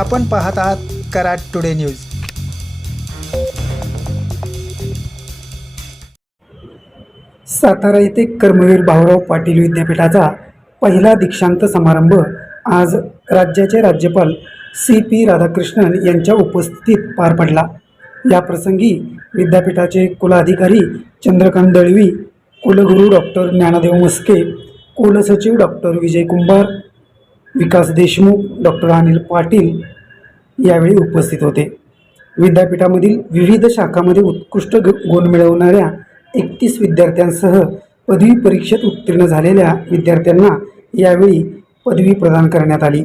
आपण पाहत आहात कराड टुडे न्यूज. सातारा येथे कर्मवीर भाऊराव पाटील विद्यापीठाचा पहिला दीक्षांत समारंभ आज राज्याचे राज्यपाल सी पी राधाकृष्णन यांच्या उपस्थितीत पार पडला. या प्रसंगी विद्यापीठाचे कुलाधिकारी चंद्रकांत दळवी कुलगुरू डॉक्टर ज्ञानदेव मस्के कुलसचिव डॉक्टर विजय कुंभार विकास देशमुख डॉक्टर अनिल पाटील यावेळी उपस्थित होते. विद्यापीठामधील विविध शाखामध्ये उत्कृष्ट ग- गुण मिळवणाऱ्या एकतीस विद्यार्थ्यांसह पदवी परीक्षेत उत्तीर्ण झालेल्या विद्यार्थ्यांना यावेळी पदवी प्रदान करण्यात आली.